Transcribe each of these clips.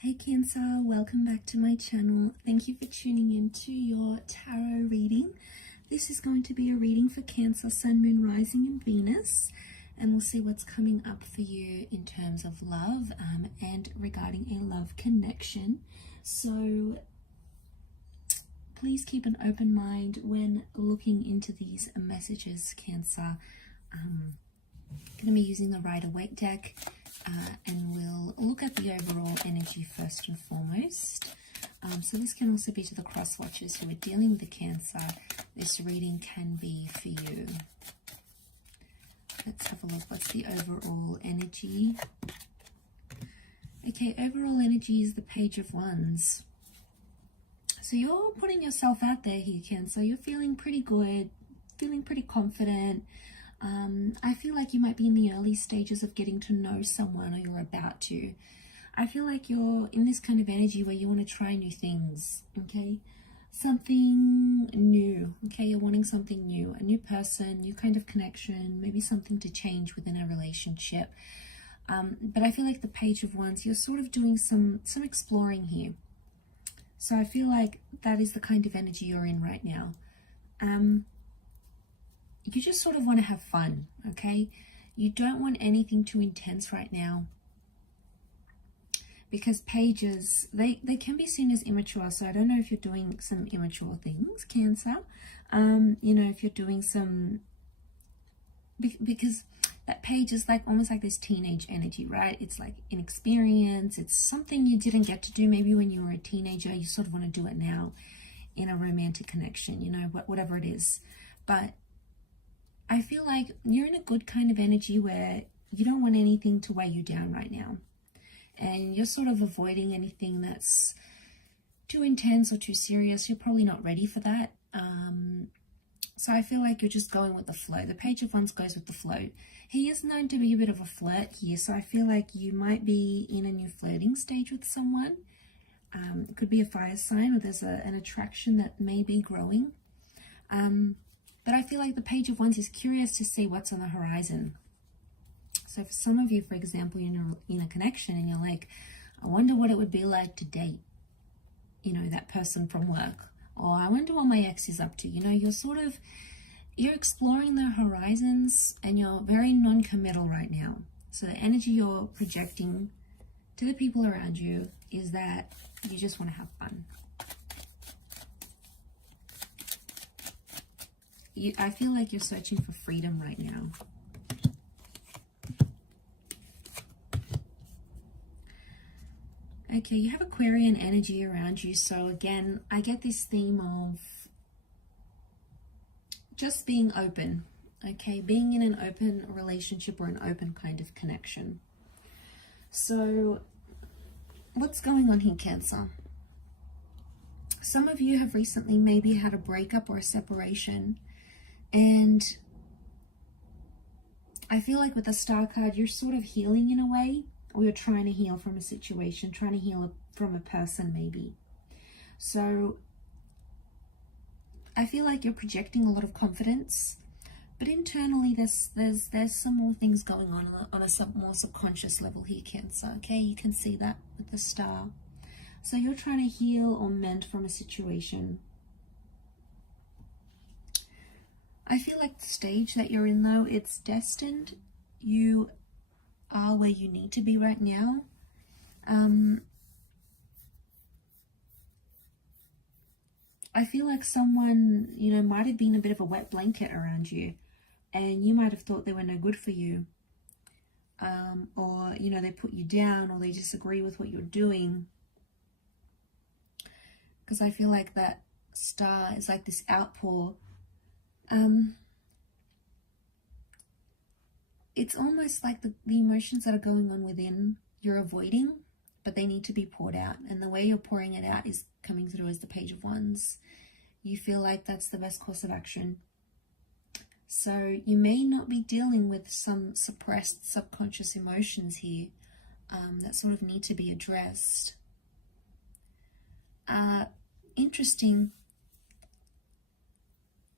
Hey Cancer, welcome back to my channel. Thank you for tuning in to your tarot reading. This is going to be a reading for Cancer, Sun, Moon, Rising and Venus. And we'll see what's coming up for you in terms of love and regarding a love connection. So please keep an open mind when looking into these messages, Cancer. I'm going to be using the Rider-Waite deck. And we'll look at the overall energy first and foremost. So this can also be to the cross-watchers who are dealing with the Cancer. This reading can be for you. Let's have a look. What's the overall energy? Okay, overall energy is the Page of Wands. So you're putting yourself out there here, Cancer. You're feeling pretty good, feeling pretty confident. I feel like you might be in the early stages of getting to know someone, or you're about to. I feel like you're in this kind of energy where you want to try new things, okay? Something new, okay? You're wanting something new, a new person, new kind of connection, maybe something to change within a relationship. But I feel like the Page of Wands, you're sort of doing some exploring here. So I feel like that is the kind of energy you're in right now. You just sort of want to have fun, okay? You don't want anything too intense right now, because pages, they can be seen as immature. So I don't know if you're doing some immature things, Cancer. You know, if you're doing some, because that page is like almost like this teenage energy, right? It's like inexperience. It's something you didn't get to do maybe when you were a teenager. You sort of want to do it now in a romantic connection, you know, whatever it is. But I feel like you're in a good kind of energy where you don't want anything to weigh you down right now. And you're sort of avoiding anything that's too intense or too serious. You're probably not ready for that. So I feel like you're just going with the flow. The Page of Wands goes with the flow. He is known to be a bit of a flirt here. So I feel like you might be in a new flirting stage with someone. It could be a fire sign, or there's an attraction that may be growing. But I feel like the Page of Wands is curious to see what's on the horizon. So for some of you, for example, you're in a connection and you're like, I wonder what it would be like to date, you know, that person from work. Or I wonder what my ex is up to. You know, you're exploring the horizons and you're very non-committal right now. So the energy you're projecting to the people around you is that you just want to have fun. I feel like you're searching for freedom right now. Okay, you have Aquarian energy around you. So again, I get this theme of just being open. Okay, being in an open relationship or an open kind of connection. So what's going on here, Cancer? Some of you have recently maybe had a breakup or a separation. And I feel like with the Star card, you're sort of healing in a way, or you're trying to heal from a situation, trying to heal from a person maybe. So I feel like you're projecting a lot of confidence, but internally there's some more things going on a more subconscious level here, Cancer. Okay, you can see that with the Star. So you're trying to heal or mend from a situation. I feel like the stage that you're in, though, it's destined. You are where you need to be right now. I feel like someone, you know, might have been a bit of a wet blanket around you, and you might have thought they were no good for you. Or, you know, they put you down, or they disagree with what you're doing. Because I feel like that Star is like this outpour. It's almost like the emotions that are going on within you're avoiding, but they need to be poured out. And the way you're pouring it out is coming through as the Page of Wands. You feel like that's the best course of action. So you may not be dealing with some suppressed subconscious emotions here that sort of need to be addressed. Interesting.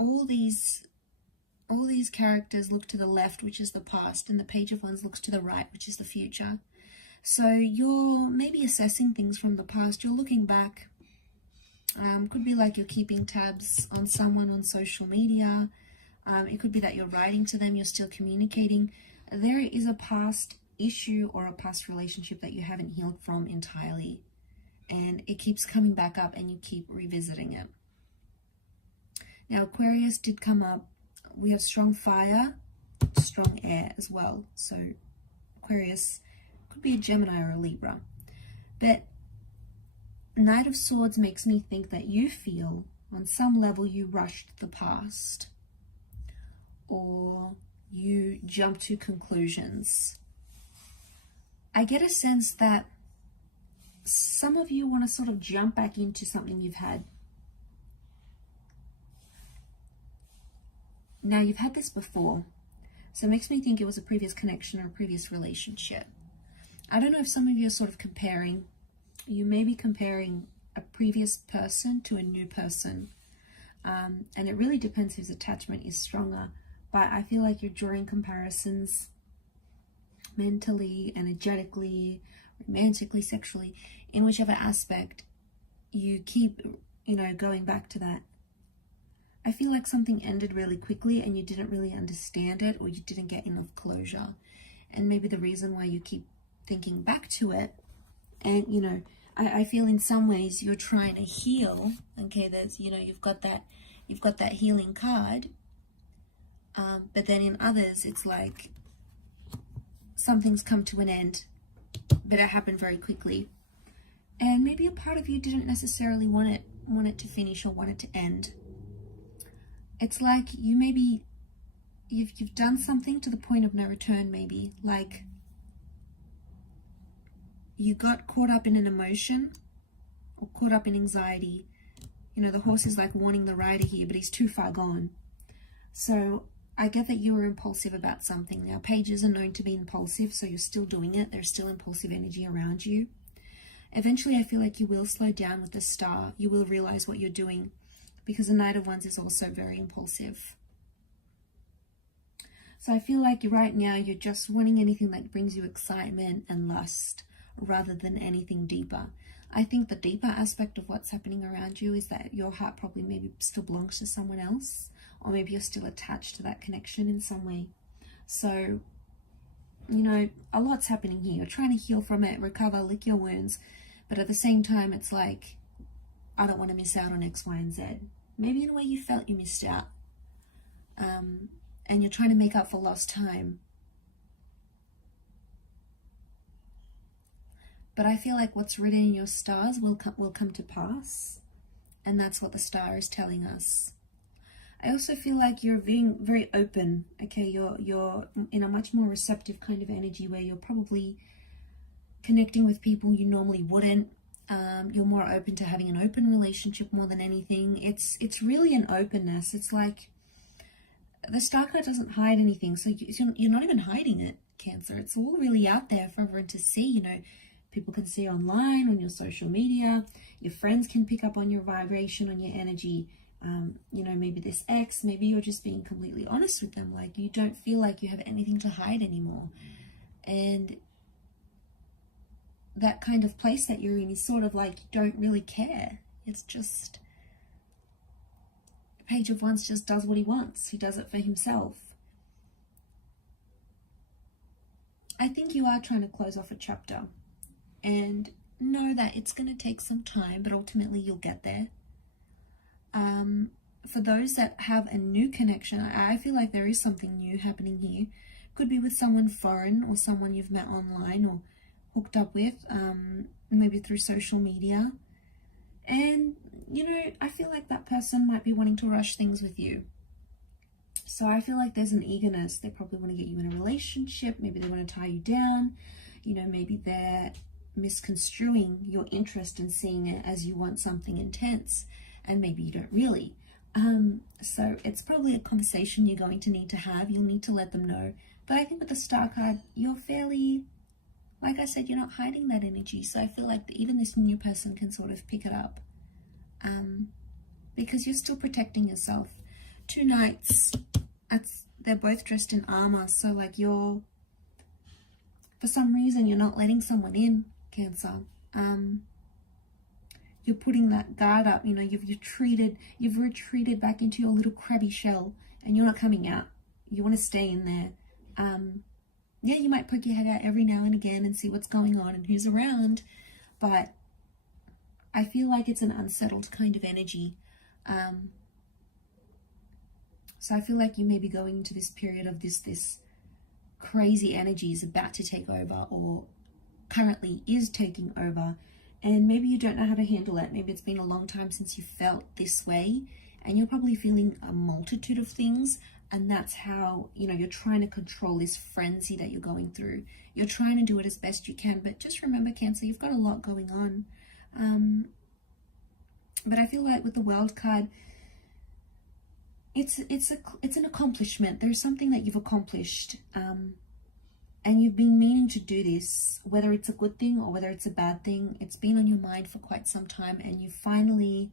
All these characters look to the left, which is the past, and the Page of Wands looks to the right, which is the future. So you're maybe assessing things from the past. You're looking back. Could be like you're keeping tabs on someone on social media. It could be that you're writing to them, you're still communicating. There is a past issue or a past relationship that you haven't healed from entirely. And it keeps coming back up and you keep revisiting it. Now, Aquarius did come up. We have strong fire, strong air as well. So Aquarius could be a Gemini or a Libra. But Knight of Swords makes me think that you feel on some level you rushed the past, or you jump to conclusions. I get a sense that some of you want to sort of jump back into something you've had. Now, you've had this before, so it makes me think it was a previous connection or a previous relationship. I don't know if some of you are sort of comparing. You may be comparing a previous person to a new person. And it really depends whose attachment is stronger. But I feel like you're drawing comparisons mentally, energetically, romantically, sexually, in whichever aspect you keep, going back to that. I feel like something ended really quickly and you didn't really understand it, or you didn't get enough closure. And maybe the reason why you keep thinking back to it, and I feel in some ways you're trying to heal. Okay, there's you've got that healing card, but then in others it's like something's come to an end, but it happened very quickly, and maybe a part of you didn't necessarily want it to finish or want it to end. It's like you've done something to the point of no return. Maybe like you got caught up in an emotion or caught up in anxiety. The horse is like warning the rider here, but he's too far gone. So I get that you were impulsive about something. Now, pages are known to be impulsive, so you're still doing it. There's still impulsive energy around you. Eventually, I feel like you will slow down with the star. You will realize what you're doing, because the Knight of Wands is also very impulsive. So I feel like right now you're just wanting anything that brings you excitement and lust, rather than anything deeper. I think the deeper aspect of what's happening around you is that your heart probably maybe still belongs to someone else, or maybe you're still attached to that connection in some way. So, a lot's happening here. You're trying to heal from it, recover, lick your wounds, but at the same time, it's like, I don't want to miss out on X, Y, and Z. Maybe in a way you felt you missed out. And you're trying to make up for lost time. But I feel like what's written in your stars will come to pass. And that's what the star is telling us. I also feel like you're being very open. Okay, you're in a much more receptive kind of energy, where you're probably connecting with people you normally wouldn't. You're more open to having an open relationship more than anything. It's really an openness. It's like the star card doesn't hide anything, so you're not even hiding it, Cancer. It's all really out there for everyone to see. People can see online, on your social media. Your friends can pick up on your vibration, on your energy. Maybe this ex, maybe you're just being completely honest with them. Like, you don't feel like you have anything to hide anymore. And that kind of place that you're in is sort of like, you don't really care. It's just, Page of Wands just does what he wants. He does it for himself. I think you are trying to close off a chapter, and know that it's going to take some time, but ultimately you'll get there. For those that have a new connection, I feel like there is something new happening here. Could be with someone foreign, or someone you've met online or hooked up with, maybe through social media. And, I feel like that person might be wanting to rush things with you. So I feel like there's an eagerness. They probably want to get you in a relationship. Maybe they want to tie you down. Maybe they're misconstruing your interest and seeing it as you want something intense, and maybe you don't really. So it's probably a conversation you're going to need to have. You'll need to let them know. But I think with the star card, you're fairly, like I said, you're not hiding that energy. So I feel like even this new person can sort of pick it up, because you're still protecting yourself. Two knights, they're both dressed in armor. So like you're for some reason you're not letting someone in, Cancer. You're putting that guard up, you know, you've retreated back into your little crabby shell, and you're not coming out. You want to stay in there. Yeah, you might poke your head out every now and again and see what's going on and who's around, but I feel like it's an unsettled kind of energy. So I feel like you may be going into this period of this crazy energy is about to take over, or currently is taking over, and maybe you don't know how to handle it. Maybe it's been a long time since you felt this way, and you're probably feeling a multitude of things, and that's how, you know, you're trying to control this frenzy that you're going through. You're trying to do it as best you can, but just remember, Cancer, you've got a lot going on. But I feel like with the World card, it's an accomplishment. There's something that you've accomplished, and you've been meaning to do this, whether it's a good thing or whether it's a bad thing. It's been on your mind for quite some time, and you finally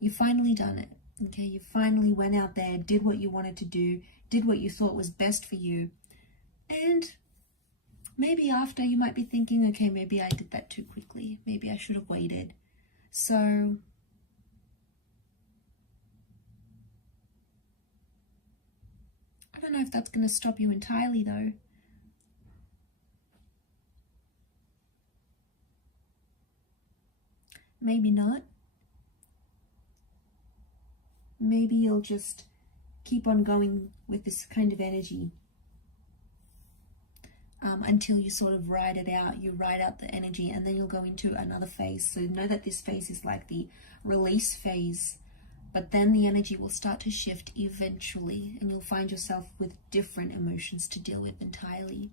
done it. Okay, you finally went out there, did what you wanted to do, did what you thought was best for you. And maybe after, you might be thinking, okay, maybe I did that too quickly. Maybe I should have waited. So I don't know if that's going to stop you entirely, though. Maybe not. Maybe you'll just keep on going with this kind of energy until you sort of ride it out. You ride out the energy, and then you'll go into another phase. So know that this phase is like the release phase, but then the energy will start to shift eventually, and you'll find yourself with different emotions to deal with entirely.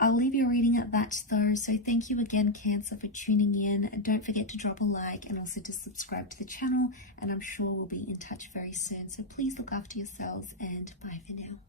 I'll leave your reading at that, though. So thank you again, Cancer, for tuning in. Don't forget to drop a like and also to subscribe to the channel, and I'm sure we'll be in touch very soon. So please look after yourselves, and bye for now.